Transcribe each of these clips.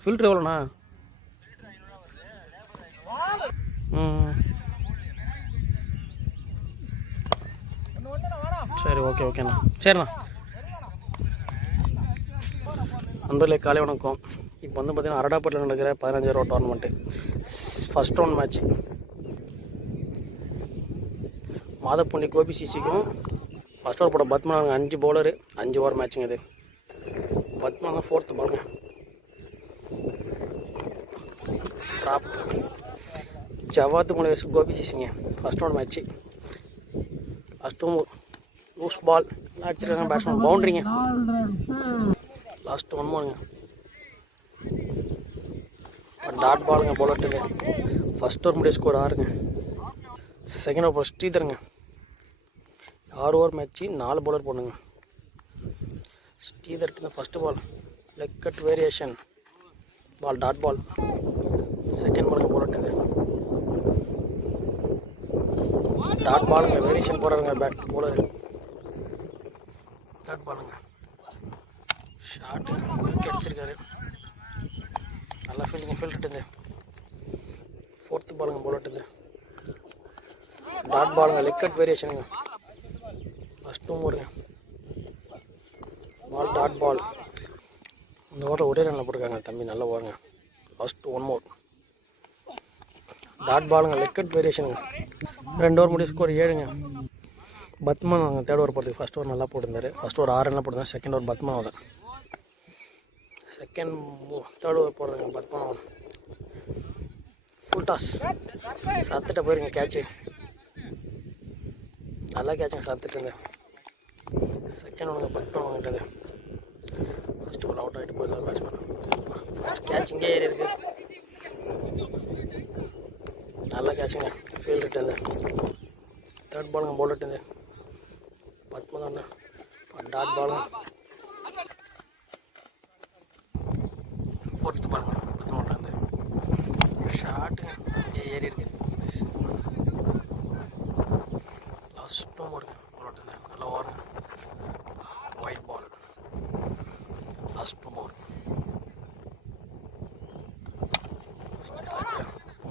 Filter எவ்வளோண்ணா? சரி, ஓகேண்ணா. சரிண்ணா. நண்பர்களே, காலை வணக்கம். இப்போ வந்து பார்த்தீங்கன்னா அரடாப்பட்டில் நடக்கிற 15,000 ரூபா tournament first round match Mathappoondi Gopi சிசிக்கும் ஃபஸ்ட் ஓவர் போட பத்மநாதன் 5 பவுலரு 5 ஓவர் மேட்சுங்க. இது பத்மநாதன் 4th பாலுங்க. ட்ராப் ஜவாத்து மூணு வயசு கோபி சிசிங்க ஃபஸ்ட் ரவுண்ட் மேட்ச்சு. ஃபஸ்ட்டும் லூஸ் பால் அடிச்சிருக்காங்க பேட்ஸ்மேன், பவுண்ட்ரிங்க. லாஸ்ட் 1 மோருங்க. டாட் பாலுங்க பவுலர்ட்டுங்க. ஃபஸ்ட் ஓவர் முடிய ஸ்கோர் 6ங்க. செகண்ட் ஓவர் ஸ்ரீதருங்க 6 ஓவர் மேட்ச்சு 4 பவுலர் போடுங்க. ஸ்ரீதர்க்கு first ball leg cut variation ball, dot ball. Second பாலுங்க பவுலர்ட்டுங்க. டாட் பாலுங்க, வேரியேஷன் போடுறாருங்க பேட் பவுலர். டாட் பாலுங்க, ஷார்ட்டு தூக்கி அடிச்சிருக்காரு. நல்லா ஃபீல்டிங்க, ஃபீல்டுட்டுங்க. 4th பாலுங்க பவுலர்ட்டுங்க. டாட் பாலுங்க, லெக் கட் வேரியேஷனுங்க. ஃபஸ்ட் 2 மோருங்க. Ball dot ball. இந்த ஓவரில் ஒரே ரனில் போட்டிருக்காங்க தம்பி, நல்லா ஓடுங்க. First 1 more. டாட் பாலுங்க, லெக் கட் வேரியேஷனுங்க. 2 ஓவர் முடிய ஸ்கோர் 7ங்க. பத்மன் அவங்க 3rd ஓவர் போகிறதுக்கு ஃபஸ்ட் ஓவர் நல்லா போட்டிருந்தாரு. ஃபஸ்ட் ஓவர் 6 ரனில் போட்டிருந்தாரு. Second over Padmanathan. Third over போடுறதுங்க பத்மநாதன். ஃபுல் டாஸ் சத்துட்ட போயிருங்க. கேட்சு நல்லா கேட்சுங்க, சத்துட்டு இருந்தேன். செகண்ட் ஒன்று பத்மநாதன்கிட்டது. ஃபஸ்ட்டு பால் அவுட் ஆகிட்டு போயிருந்தார் பேட்ஸ்மேன். ஃபஸ்ட் கேட்ச் இங்கே ஏறி இருக்கு. நல்லா கேட்சுங்க, ஃபீல்டு இருந்தேன். தேர்ட் பாலுங்க பவுலர்ட்டு இருந்தேன் பத்மநாதன். டாட் பாலுங்க. 4th பாலுங்க பத்மநாதன் இருந்து. ஷார்ட்டுங்க இங்கே ஏறி இருக்கு. லாஸ்ட் 2 மோருங்க பவுலர்ட்டு இருந்தேன். நல்லா ஓடுங்க. Wide ball. Last 2 more.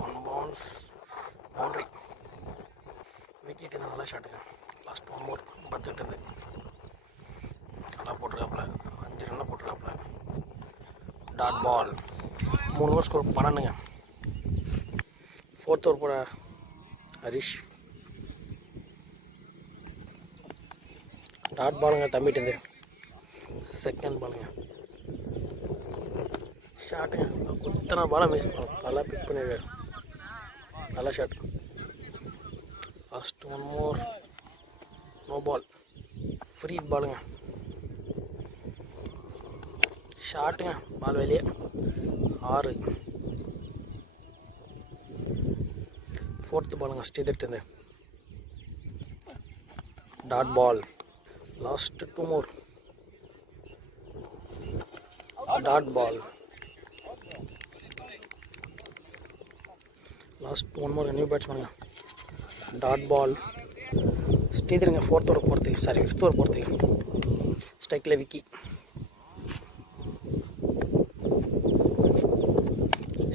1 bounce boundary. Wicket நல்லா ஷாட்டுங்க. Last 1 more. 10 இருந்து நல்லா போட்டிருக்காப்புல. 5 ரன்னில் போட்டிருக்காப்புல. Dot ball. 3 ஓவர் ஸ்கோர் 12ங்க. 4th ஓவர் போட ஹரிஷ். டாட் பாலுங்க தம்பிட்டு. செகண்ட் பாலுங்க ஷாட்டுங்க. இத்தனை பாலை மிஸ் நல்லா பிக் பண்ணியிருக்காரு. நல்லா shot. Last 1 more. No ball. Free பாலுங்க. ஷாட்டுங்க, பால் வெளியே. 6. 4th பாலுங்க ஸ்ரீதர்ட்டு. Dot ball. Last 2 more. Dot ball. Last 1 more. New பேட்ஸ்மேனுங்க. Dot ball. ஸ்ரீதருங்க 4th ஓவர் போகிறதுக்கு, 5th ஓவர் போகிறதுக்கு. ஸ்ட்ரைக்கில் விக்கி.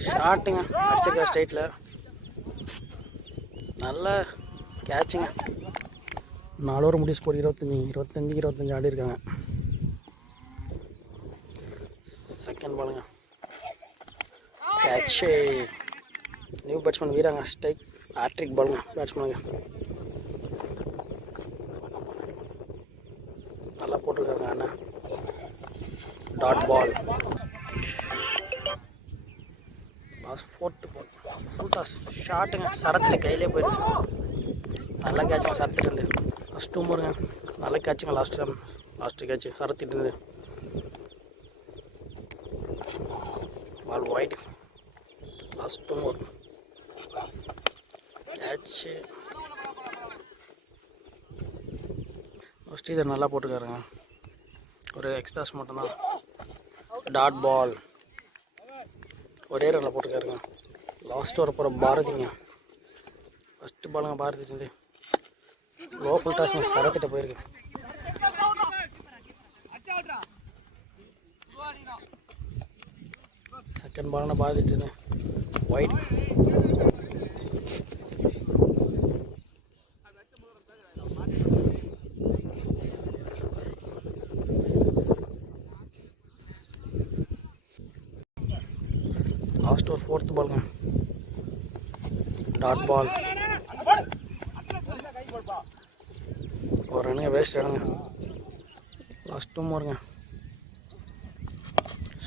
ஷாட்டுங்க அடிச்சிருக்கா ஸ்ட்ரைட்டில். நல்ல கேட்சுங்க. 4 ஓவர் முடிய ஸ்கோர் 25 ஆடி இருக்காங்க. செகண்ட் பாலுங்க கேட்சு. நியூ பேட்ஸ்மேன் வீராங்க. ஸ்ட்ரைக் ஹேட்ரிக் பாலுங்க பேட்ஸ்மேனுங்க. நல்லா போட்டிருக்காங்க அண்ணா. Dot ball. Last 4th ball. Full toss ஷாட்டுங்க. சரத்தில் கையிலே போயிருக்கு. நல்லா கேட்சுங்க சரத்துட்டு இருந்து. ஃபஸ்ட் 2 மோருங்க. நல்லா கேட்சுங்க. லாஸ்ட்டு கேட்சு சரத்திட்டு இருந்து. Ball wide. Last 2 more. Catch. Sridhar நல்லா போட்டுருக்காருங்க. ஒரு எக்ஸ்ட்ராஸ் மட்டும்தான். Dot ball. ஒரே ரனில் போட்டுருக்காருங்க. லாஸ்ட் ஓவர் போகிற பாரதிங்க. ஃபஸ்ட்டு பாலுங்க பாரதி. லோ ஃபுல் டாஸ்ங்க சரத்திட்ட போயிருக்கு. செகண்ட் பால் நான் பார்த்துட்டு இருந்தேன். ஒயிட். லாஸ்ட் ஒரு ஃபோர்த் பாலுங்க. Dot ball. ஒரு ரன்னுங்க வேஸ்ட் இடங்க. லாஸ்ட் 2 மோருங்க.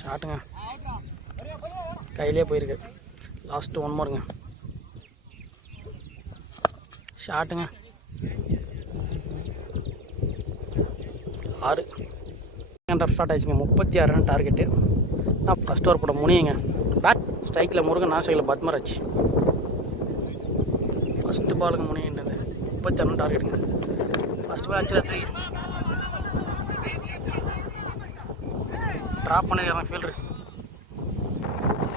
ஷாட்டுங்க கையிலே போயிருக்கு. லாஸ்ட் 1 மோருங்க. ஷாட்டுங்க 6 ரஃப் ஸ்டார்ட் ஆயிடுச்சுங்க. 36 ரன் டார்கெட்டு. நான் ஃபஸ்ட் ஓவர் போட முடியுங்க. பேட் ஸ்ட்ரைக்கில் முருகன், நான் ஸ்ட்ரைக்கில் பத்மராஜ். ஃபஸ்ட்டு பாலுக்கு முனிகின்றது 36 ரன் டார்கெட்டுங்க. ஃபஸ்ட் பால் ஆக்சுவலாக ட்ராப் பண்ணிடுறாங்க ஃபீல்டரு.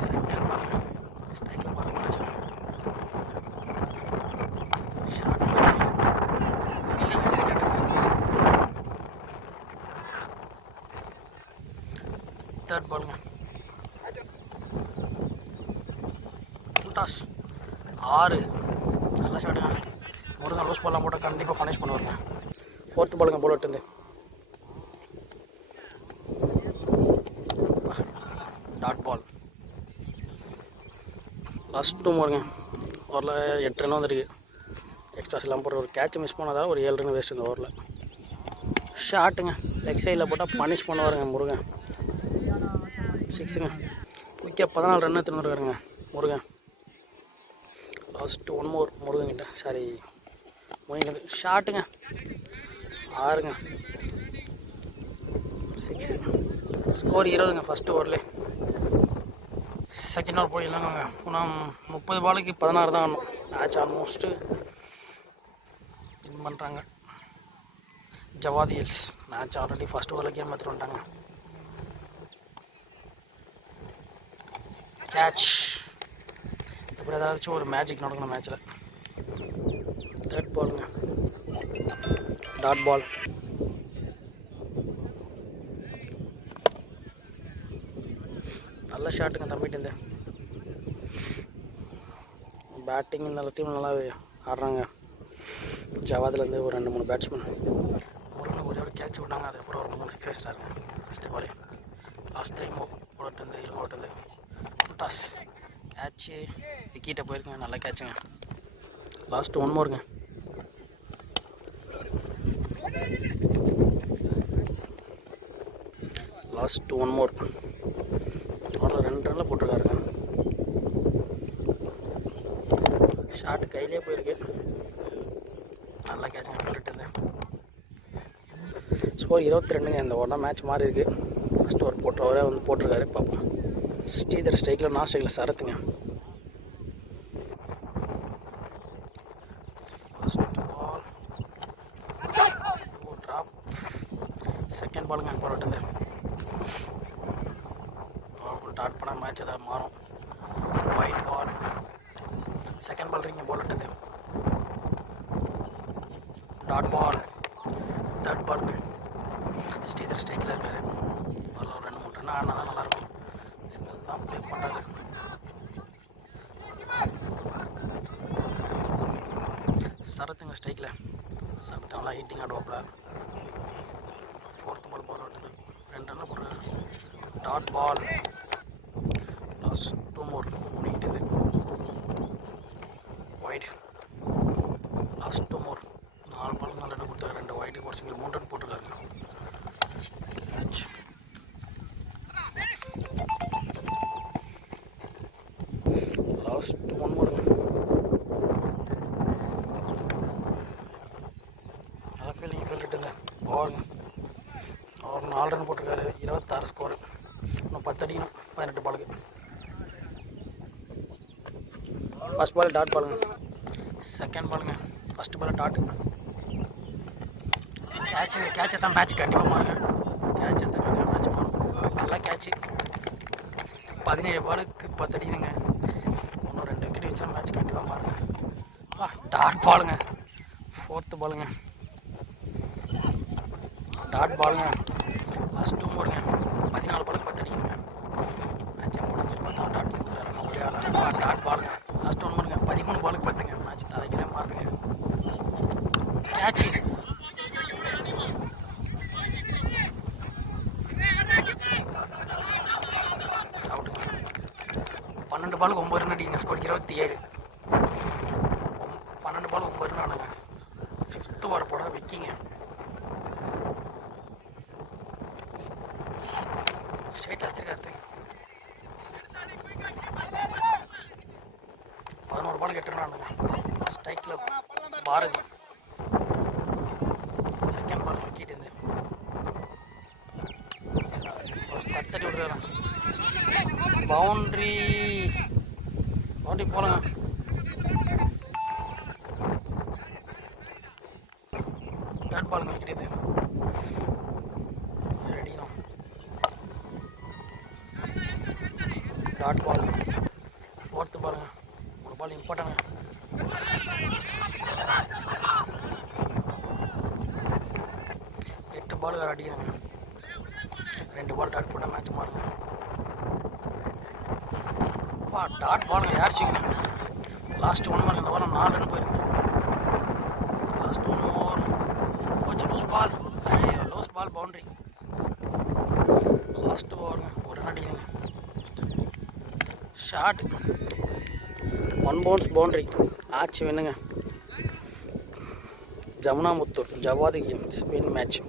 செகண்ட் பால் ஸ்ட்ரைக்கில் பத்மராஜ். தேர்ட் பாலுங்க. டாஸ் 6. நல்லா ஷாட்டுங்க. முருகன் லூஸ் பால்லாம் போட்டால் கண்டிப்பாக ஃபினிஷ் பண்ணுவாருங்க. ஃபோர்த்து பாலுங்க. போல் விட்டுருந்து டாட் பால். லாஸ்ட் 2 மோருங்க. ஓவரில் 8 ரன் வந்துருக்கு. எக்ஸ்ட்ராஸ் எல்லாம் போட்டு ஒரு கேட்ச் மிஸ் பண்ணதால் ஒரு 7 ரன் வேஸ்ட் இந்த ஓவரில். ஷாட்டுங்க லெக் சைடில் போட்டால் பனிஷ் பண்ணுவாருங்க முருகன். 6ங்க. குயிக்காக 14 ரன் எடுத்துருந்துருக்காருங்க முருகன். லாஸ்ட் 1 மோர் முருகன்கிட்ட. சாரி முனிகிறது. ஷாட்டுங்க 6ங்க. 6. ஸ்கோர் 20ங்க ஃபஸ்ட் ஓவர்லேயே. செகண்ட் ஓவர் போயிடலாங்க. இன்னும் 30 பாலுக்கு 16 தான் ஆகணும். மேட்ச் ஆல்மோஸ்ட்டு வின் பண்ணுறாங்க Javadi hills. Match already first ஓவரில் கேம் எடுத்துகிட்டு வந்துட்டாங்க. கேட்ச். இப்படி ஏதாச்சும் ஒரு மேஜிக் நடக்கணும் மேட்ச்சில். தேர்ட் பாலுங்க. Dot ball. நல்ல ஷாட்டுங்க தம்பிட்டு. பேட்டிங் நல்ல டீம் நல்லா ஆடுறாங்க. ஜவாதிலேருந்து ஒரு 2-3 பேட்ஸ்மேன். முருகன் ஒரே ஒரு கேட்ச் விட்டாங்க. அதுக்கப்புறம் ஒரு 3 6 ஸ்டாருங்க. ஃபஸ்ட்டு பாலே லாஸ்ட் 3 போட்டுருந்து 7 போட்டுருந்து டாஸ் கேட்சு விக்கெட்டை போயிருக்குங்க. நல்லா கேட்சுங்க. லாஸ்ட் 1 மோருங்க. லாஸ்ட் 1 மோர். அவ்வளோ 2 ரனில் போட்டிருக்காருங்க. ஷாட்டு கையிலே போயிருக்கு. நல்லா கேட்சுங்க ஃபீல்டுட்டு. ஸ்கோர் 22ங்க. இந்த ஓவர் தான் மேட்ச் மாறி இருக்குது. ஃபஸ்ட் ஓவர் போட்டவரே வந்து போட்டிருக்காரு. பார்ப்போம். ஸ்ரீதர் ஸ்ட்ரைக்கில், நான் ஸ்ட்ரைக்கில் சரத்துங்க. First ball drop. செகண்ட் பாலுங்க. போராட்டுங்க. டாட் பண்ணால் மேட்ச் ஏதாவது மாறும். Wide ball. செகண்ட் பால் ரிங்க போலட்டுது. Dot ball. தேர்ட் பாலுங்க. ஸ்ரீதர் ஸ்ட்ரைக்கில் இருக்காரு. அதில் ஒரு 2-3 ரன் ஆடினா தான் நல்லாயிருக்கும். சிங்கிள் தான் ப்ளே பண்ணுறாரு. சரத்துங்க ஸ்ட்ரைக்கில். சரத்து நல்லா ஹீட்டிங் ஆடுவாப்பில். ஃபோர்த் பால் போராட்டுது. 2 ரன் போடுறாரு. Dot ball. லாஸ்ட் 2 மோர் முடிக்கிட்டது. ஒயிட். லாஸ்ட் 2 மோர். 4 பால் நல்ல ரன் கொடுத்தாரு. 2 ஒயிட்டு ஒரு சிங்கிள் 3 ரன் போட்டிருக்காரு. கேட்ச். லாஸ்ட் 1 மோருங்க. நல்லா ஃபீல்டிங் ஃபீல்டுட்டுங்க. பாலுங்க. அவர் 4 ரன் போட்டிருக்காரு. 26 ஸ்கோரு. இன்னும் 10 அடிக்கணும் 18 பாலுக்கு. ஃபஸ்ட் பால் டாட் பாலுங்க. செகண்ட் பாலுங்க. First ball dot. கேட்ச் தான் மேட்ச் கண்டிப்பாக மாறுங்க. கேட்ச் தான் கண்டிப்பாக மேட்ச் மாறும். நல்லா கேட்சு. 17 பாலுக்கு 10 அடிக்குதுங்க. இன்னும் 2 விக்கெட் வச்சா மேட்ச் கண்டிப்பாக மாறுங்க. டாட் பாலுங்க. ஃபோர்த்து பாலுங்க. டாட் பாலுங்க. லாஸ்ட் 2 பாலுங்க. 14 பாலுக்கு 12 பாலுக்கு 9 ரன் அடிங்க. ஸ்கோர் 27. 12 பால் 9 ரன் ஆனுங்க. 5th ஓவர் போட விக்கிங்க. ஸ்ட்ரைட் அடிச்சிருக்காரு. 11 பாலுக்கு 8 ரன் ஆனுங்க. ஸ்ட்ரைக்கில் பாரதி. செகண்ட் பால் விக்கெட் இருந்து தட்டி விடுறாரு. பவுண்ட்ரி போலங்க. தேர்ட் பால் விக்கெட் இது. ரெடியும் டாட் பால். 4th பாலுங்க. 3 பால் இம்பார்ட்டன்ங்க. 8 பால் வேறு அடிக்கிறாங்க. 2 பால் டாட் போட்டால் மேட்ச் மாறுங்க. டாட் பாலுங்க. யார் சிங்க லாஸ்ட் 1 ஓவர். இந்த வாரம் 4 ரன் போயிருக்கு. லாஸ்ட் 1 ஓவர் போச்சு. Loose ball. Loose ball boundary. Last ஓவருங்க. 1 ரன் அடிக்குங்க. Short 1 bounce boundary. மேட்ச் வின்னுங்க. Jamuna Muthur Javadhi win match.